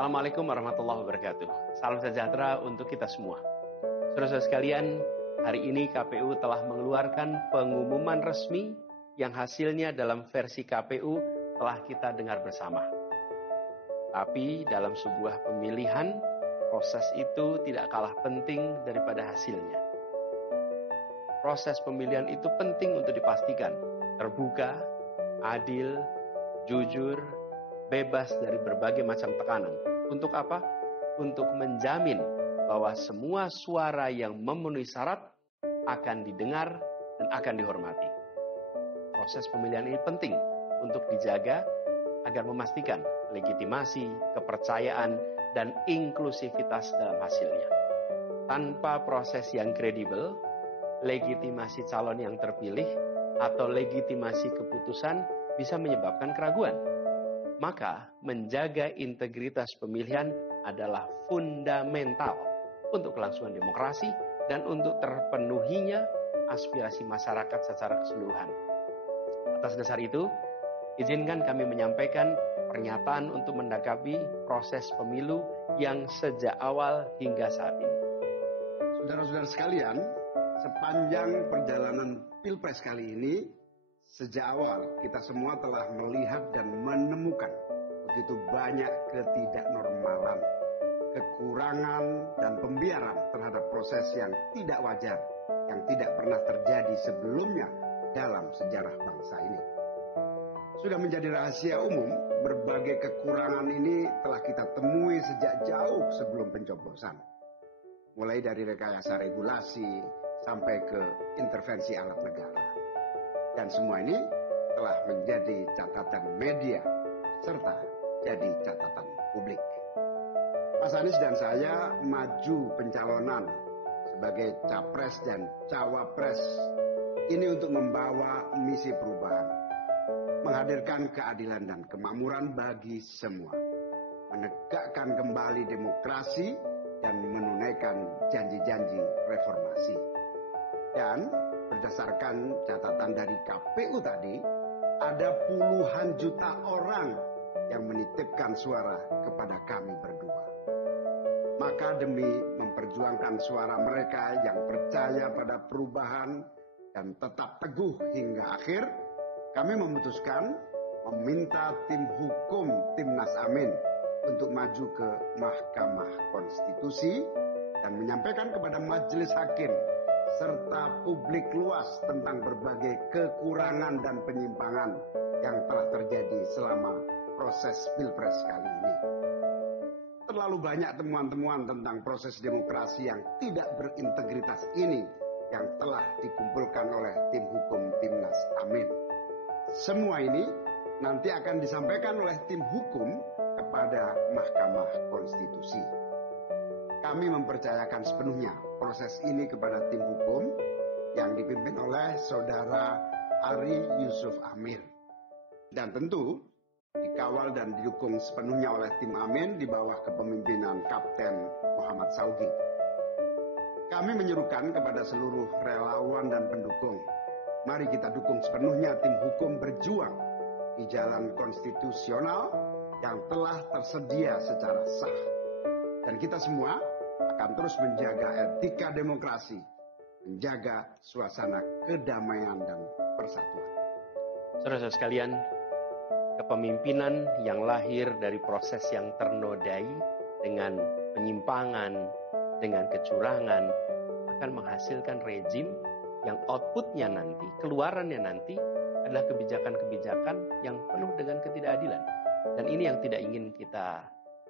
Assalamualaikum warahmatullahi wabarakatuh. Salam sejahtera untuk kita semua. Saudara-saudara sekalian, hari ini KPU telah mengeluarkan pengumuman resmi yang hasilnya dalam versi KPU telah kita dengar bersama. Tapi dalam sebuah pemilihan, proses itu tidak kalah penting daripada hasilnya. Proses pemilihan itu penting untuk dipastikan terbuka, adil, jujur, bebas dari berbagai macam tekanan. Untuk apa? Untuk menjamin bahwa semua suara yang memenuhi syarat akan didengar dan akan dihormati. Proses pemilihan ini penting untuk dijaga agar memastikan legitimasi, kepercayaan, dan inklusivitas dalam hasilnya. Tanpa proses yang kredibel, legitimasi calon yang terpilih atau legitimasi keputusan bisa menyebabkan keraguan. Maka menjaga integritas pemilihan adalah fundamental untuk kelangsungan demokrasi dan untuk terpenuhinya aspirasi masyarakat secara keseluruhan. Atas dasar itu, izinkan kami menyampaikan pernyataan untuk mendakapi proses pemilu yang sejak awal hingga saat ini. Saudara-saudara sekalian, sepanjang perjalanan Pilpres kali ini, sejak awal kita semua telah melihat dan menemukan begitu banyak ketidaknormalan, kekurangan, dan pembiaran terhadap proses yang tidak wajar, yang tidak pernah terjadi sebelumnya dalam sejarah bangsa ini. Sudah menjadi rahasia umum, berbagai kekurangan ini telah kita temui sejak jauh sebelum pencoblosan. Mulai dari rekayasa regulasi sampai ke intervensi alat negara. Dan semua ini telah menjadi catatan media serta jadi catatan publik. Mas Anies dan saya maju pencalonan sebagai capres dan cawapres ini untuk membawa misi perubahan, menghadirkan keadilan dan kemakmuran bagi semua, menegakkan kembali demokrasi dan menunaikan janji-janji reformasi. Dan berdasarkan catatan dari KPU tadi, ada puluhan juta orang yang menitipkan suara kepada kami berdua. Maka demi memperjuangkan suara mereka yang percaya pada perubahan dan tetap teguh hingga akhir, kami memutuskan meminta tim hukum Timnas Amin untuk maju ke Mahkamah Konstitusi dan menyampaikan kepada majelis hakim serta publik luas tentang berbagai kekurangan dan penyimpangan yang telah terjadi selama proses Pilpres kali ini. Terlalu banyak temuan-temuan tentang proses demokrasi yang tidak berintegritas ini yang telah dikumpulkan oleh tim hukum Timnas Amin. Semua ini nanti akan disampaikan oleh tim hukum kepada Mahkamah Konstitusi. Kami mempercayakan sepenuhnya proses ini kepada tim hukum yang dipimpin oleh Saudara Ari Yusuf Amir. Dan tentu dikawal dan didukung sepenuhnya oleh tim Amin di bawah kepemimpinan Kapten Muhammad Saugi. Kami menyerukan kepada seluruh relawan dan pendukung, mari kita dukung sepenuhnya tim hukum berjuang di jalan konstitusional yang telah tersedia secara sah. Dan kita semua akan terus menjaga etika demokrasi, menjaga suasana kedamaian dan persatuan. Saudara-saudara sekalian, kepemimpinan yang lahir dari proses yang ternodai dengan penyimpangan, dengan kecurangan, akan menghasilkan rejim yang outputnya nanti, keluarannya nanti adalah kebijakan-kebijakan yang penuh dengan ketidakadilan. Dan ini yang tidak ingin kita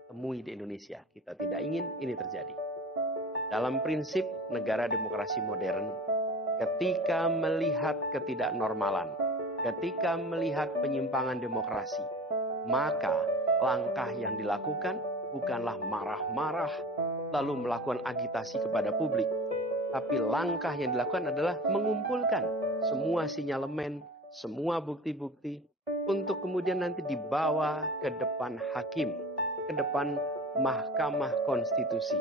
temui di Indonesia. Kita tidak ingin ini terjadi. Dalam prinsip negara demokrasi modern, ketika melihat ketidaknormalan, ketika melihat penyimpangan demokrasi, maka langkah yang dilakukan bukanlah marah-marah lalu melakukan agitasi kepada publik, tapi langkah yang dilakukan adalah mengumpulkan semua sinyalemen, semua bukti-bukti untuk kemudian nanti dibawa ke depan hakim, ke depan Mahkamah Konstitusi.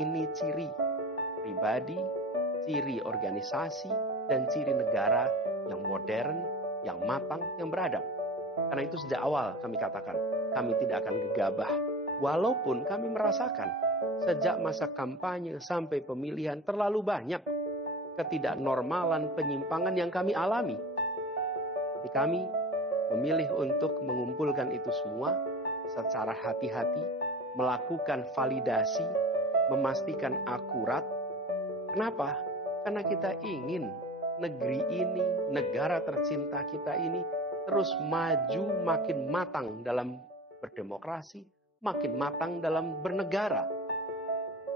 Ini ciri pribadi, ciri organisasi, dan ciri negara yang modern, yang matang, yang beradab. Karena itu sejak awal kami katakan, kami tidak akan gegabah Walaupun kami merasakan sejak masa kampanye sampai pemilihan terlalu banyak ketidaknormalan, penyimpangan yang kami alami. Tapi kami memilih untuk mengumpulkan itu semua secara hati-hati, melakukan validasi, memastikan akurat. Kenapa? Karena kita ingin negeri ini, negara tercinta kita ini terus maju, makin matang dalam berdemokrasi, makin matang dalam bernegara.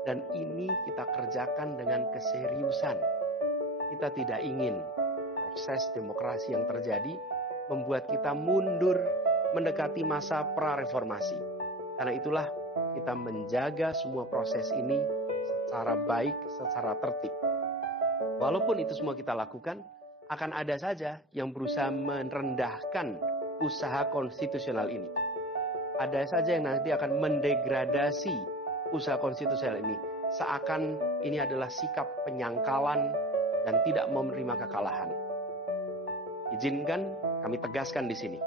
Dan ini kita kerjakan dengan keseriusan. Kita tidak ingin proses demokrasi yang terjadi membuat kita mundur mendekati masa pra-reformasi. Karena itulah kita menjaga semua proses ini secara baik, secara tertib. Walaupun itu semua kita lakukan, akan ada saja yang berusaha merendahkan usaha konstitusional ini. Ada saja yang nanti akan mendegradasi usaha konstitusional ini. Seakan ini adalah sikap penyangkalan dan tidak mau menerima kekalahan. Izinkan kami tegaskan di sini.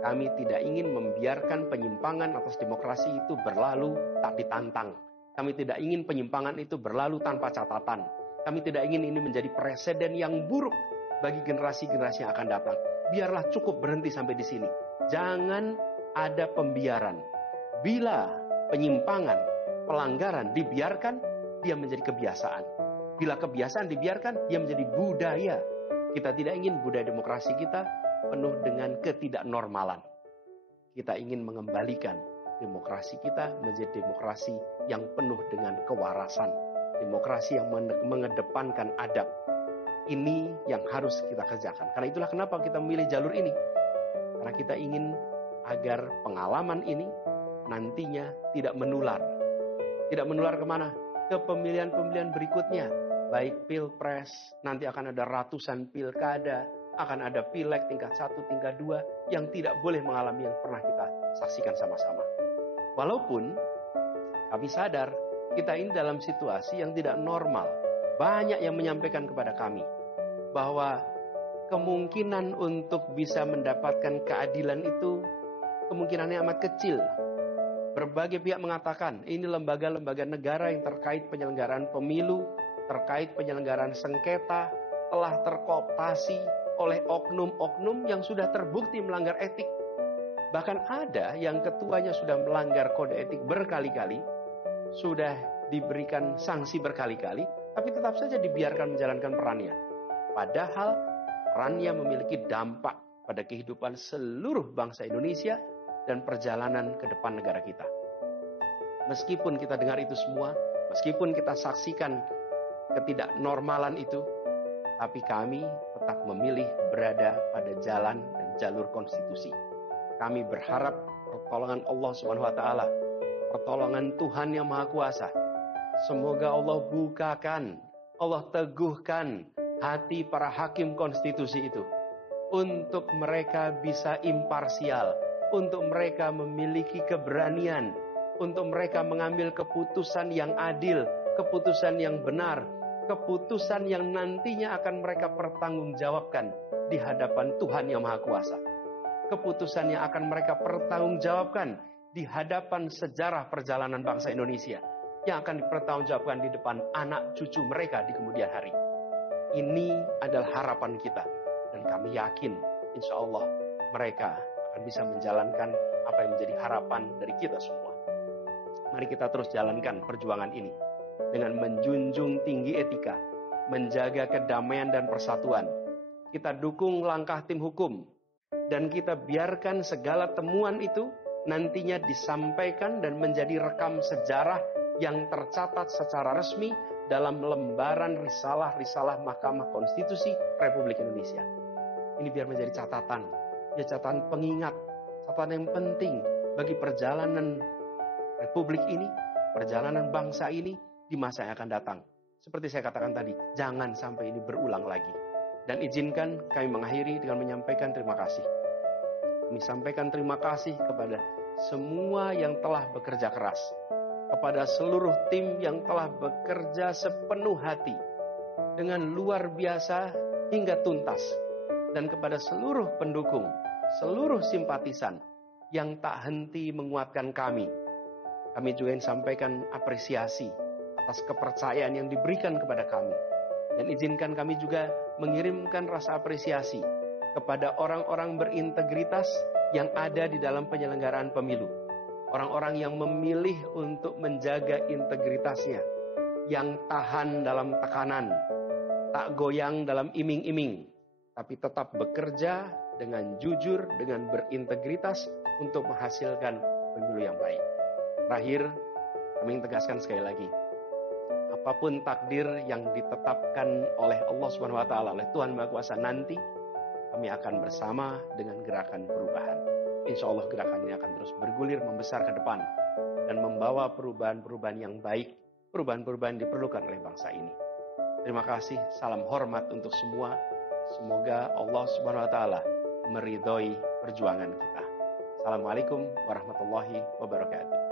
Kami tidak ingin membiarkan penyimpangan atas demokrasi itu berlalu tak ditantang. Kami tidak ingin penyimpangan itu berlalu tanpa catatan. Kami tidak ingin ini menjadi presiden yang buruk bagi generasi-generasi yang akan datang. Biarlah cukup berhenti sampai di sini. Jangan ada pembiaran. Bila penyimpangan, pelanggaran dibiarkan, dia menjadi kebiasaan. Bila kebiasaan dibiarkan, dia menjadi budaya. Kita tidak ingin budaya demokrasi kita penuh dengan ketidaknormalan. Kita ingin mengembalikan demokrasi kita menjadi demokrasi yang penuh dengan kewarasan. Demokrasi yang mengedepankan adab. Ini yang harus kita kerjakan. Karena itulah kenapa kita memilih jalur ini. Karena kita ingin agar pengalaman ini nantinya tidak menular. Tidak menular kemana? Ke pemilihan-pemilihan berikutnya. Baik pilpres, nanti akan ada ratusan pilkada, akan ada pileg tingkat 1, tingkat 2, yang tidak boleh mengalami yang pernah kita saksikan sama-sama. Walaupun kami sadar, kita ini dalam situasi yang tidak normal. Banyak yang menyampaikan kepada kami bahwa kemungkinan untuk bisa mendapatkan keadilan itu kemungkinannya amat kecil. Berbagai pihak mengatakan ini lembaga-lembaga negara yang terkait penyelenggaraan pemilu, terkait penyelenggaraan sengketa, telah terkooptasi oleh oknum-oknum yang sudah terbukti melanggar etik. Bahkan ada yang ketuanya sudah melanggar kode etik berkali-kali, sudah diberikan sanksi berkali-kali, tapi tetap saja dibiarkan menjalankan perannya. Padahal perannya memiliki dampak pada kehidupan seluruh bangsa Indonesia dan perjalanan ke depan negara kita. Meskipun kita dengar itu semua, meskipun kita saksikan ketidaknormalan itu, tapi kami tetap memilih berada pada jalan dan jalur konstitusi. Kami berharap pertolongan Allah SWT, pertolongan Tuhan Yang Maha Kuasa. Semoga Allah bukakan, Allah teguhkan hati para hakim konstitusi itu. Untuk mereka bisa imparsial, untuk mereka memiliki keberanian, untuk mereka mengambil keputusan yang adil, keputusan yang benar, keputusan yang nantinya akan mereka pertanggungjawabkan di hadapan Tuhan Yang Maha Kuasa. Keputusan yang akan mereka pertanggungjawabkan di hadapan sejarah perjalanan bangsa Indonesia, yang akan dipertanggungjawabkan di depan anak cucu mereka di kemudian hari. Ini adalah harapan kita, dan kami yakin insya Allah mereka akan bisa menjalankan apa yang menjadi harapan dari kita semua. Mari kita terus jalankan perjuangan ini dengan menjunjung tinggi etika, menjaga kedamaian dan persatuan. Kita dukung langkah tim hukum, dan kita biarkan segala temuan itu nantinya disampaikan dan menjadi rekam sejarah yang tercatat secara resmi dalam lembaran risalah-risalah Mahkamah Konstitusi Republik Indonesia. Ini biar menjadi catatan, catatan pengingat, catatan yang penting bagi perjalanan Republik ini, perjalanan bangsa ini di masa yang akan datang. Seperti saya katakan tadi, jangan sampai ini berulang lagi. Dan izinkan kami mengakhiri dengan menyampaikan terima kasih. Kami sampaikan terima kasih kepada semua yang telah bekerja keras, kepada seluruh tim yang telah bekerja sepenuh hati, dengan luar biasa hingga tuntas, dan kepada seluruh pendukung, seluruh simpatisan yang tak henti menguatkan kami, Kami juga ingin sampaikan apresiasi atas kepercayaan yang diberikan kepada kami. Dan izinkan kami juga mengirimkan rasa apresiasi kepada orang-orang berintegritas yang ada di dalam penyelenggaraan pemilu. Orang-orang yang memilih untuk menjaga integritasnya, yang tahan dalam tekanan, tak goyang dalam iming-iming, tapi tetap bekerja dengan jujur, dengan berintegritas untuk menghasilkan pemilu yang baik. Terakhir, kami tegaskan sekali lagi, apapun takdir yang ditetapkan oleh Allah Subhanahu wa taala, oleh Tuhan Maha Kuasa nanti, kami akan bersama dengan gerakan perubahan. Insya Allah gerakan ini akan terus bergulir membesar ke depan dan membawa perubahan-perubahan yang baik, perubahan-perubahan yang diperlukan oleh bangsa ini. Terima kasih, salam hormat untuk semua. Semoga Allah Subhanahu wa taala meridhoi perjuangan kita. Assalamualaikum warahmatullahi wabarakatuh.